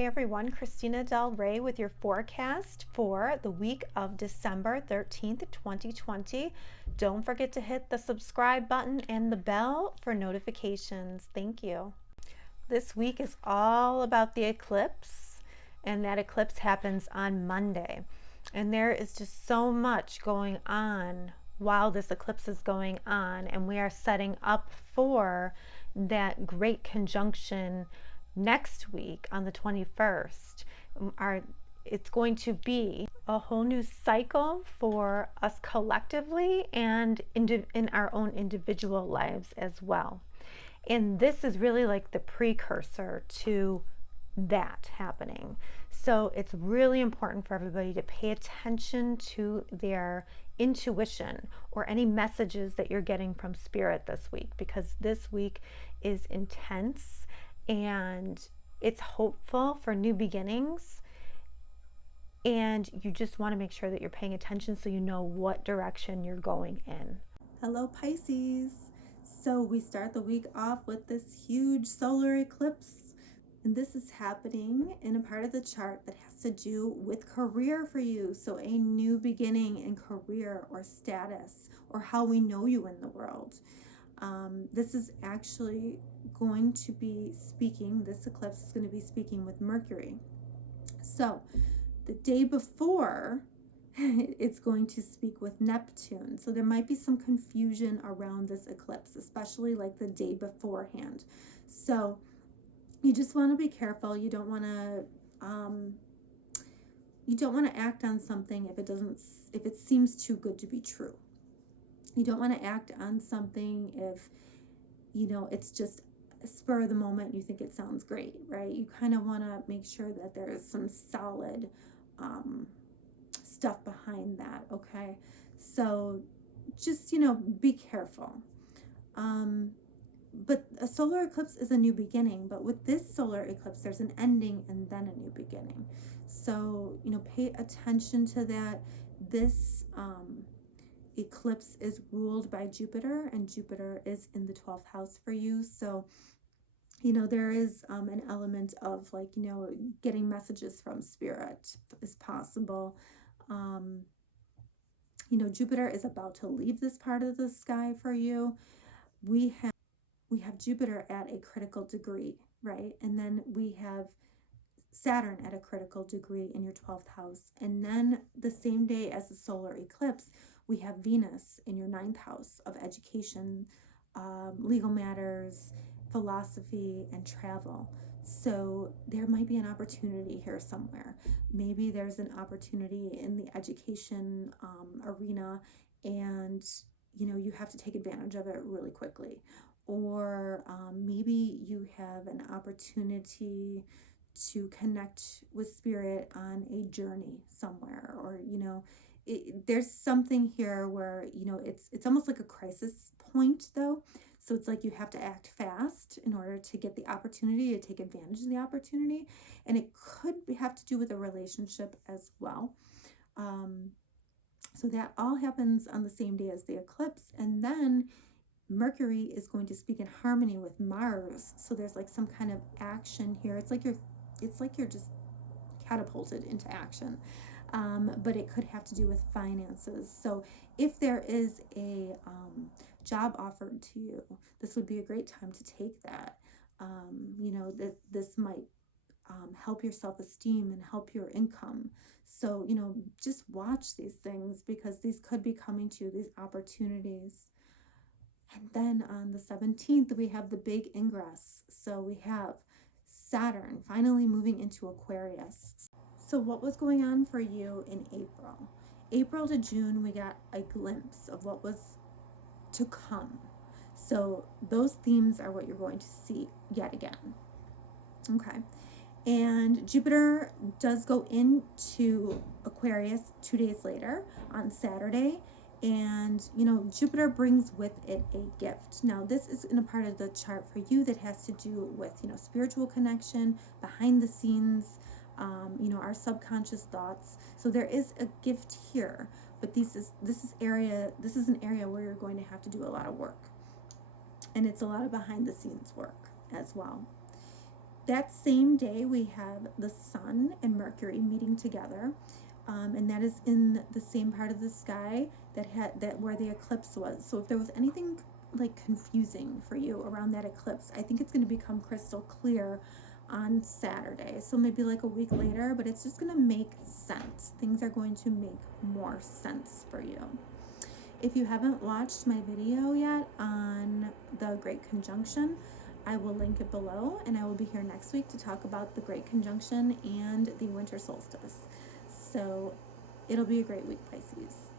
Hey everyone, Christina Del Rey with your forecast for the week of December 13th, 2020. Don't forget to hit the subscribe button and the bell for notifications. Thank you. This week is all about the eclipse, and that eclipse happens on Monday. And there is just so much going on while this eclipse is going on, and we are setting up for that great conjunction next week on the 21st. It's going to be a whole new cycle for us collectively and in our own individual lives as well. And this is really like the precursor to that happening. So it's really important for everybody to pay attention to their intuition or any messages that you're getting from spirit this week, because this week is intense and it's hopeful for new beginnings. And you just want to make sure that you're paying attention so you know what direction you're going in. Hello, Pisces. So we start the week off with this huge solar eclipse, and this is happening in a part of the chart that has to do with career for you. So a new beginning in career or status or how we know you in the world. This is actually going to be speaking, this eclipse is going to be speaking with Mercury. So the day before, it's going to speak with Neptune. So there might be some confusion around this eclipse, especially like the day beforehand. So you just want to be careful. You don't want to act on something if it seems too good to be true. You don't want to act on something if it's just spur of the moment. You think it sounds great, right? You kind of want to make sure that there is some solid stuff behind that. Okay, so just be careful. But a solar eclipse is a new beginning, but with this solar eclipse there's an ending and then a new beginning. So pay attention to that. This eclipse is ruled by Jupiter, and Jupiter is in the 12th house for you. So there is an element of getting messages from spirit is possible. Jupiter is about to leave this part of the sky for you. We have Jupiter at a critical degree, right? And then we have Saturn at a critical degree in your 12th house. And then the same day as the solar eclipse, we have Venus in your 9th house of education, legal matters, philosophy, and travel. So there might be an opportunity here somewhere. Maybe there's an opportunity in the education arena, and you have to take advantage of it really quickly. Or maybe you have an opportunity to connect with spirit on a journey somewhere, or there's something here where it's almost like a crisis point though. So it's like you have to act fast in order to get the opportunity, to take advantage of the opportunity. And it could have to do with a relationship as well. So that all happens on the same day as the eclipse. And then Mercury is going to speak in harmony with Mars. So there's like some kind of action here. It's like you're just catapulted into action. But it could have to do with finances. So if there is a job offered to you, this would be a great time to take that. This might help your self-esteem and help your income. So, just watch these things, because these could be coming to you, these opportunities. And then on the 17th, we have the big ingress. So we have Saturn finally moving into Aquarius. So what was going on for you in April? April to June, we got a glimpse of what was to come. So those themes are what you're going to see yet again. Okay. And Jupiter does go into Aquarius 2 days later on Saturday. And, Jupiter brings with it a gift. Now, this is in a part of the chart for you that has to do with, spiritual connection, behind the scenes, our subconscious thoughts. So there is a gift here, but this is an area where you're going to have to do a lot of work. And it's a lot of behind the scenes work as well. That same day, we have the Sun and Mercury meeting together, and that is in the same part of the sky that where the eclipse was. So if there was anything like confusing for you around that eclipse, I think it's going to become crystal clear on Saturday. So maybe like a week later, but it's just going to make sense. Things are going to make more sense for you. If you haven't watched my video yet on the Great Conjunction, I will link it below, and I will be here next week to talk about the Great Conjunction and the winter solstice. So it'll be a great week, Pisces.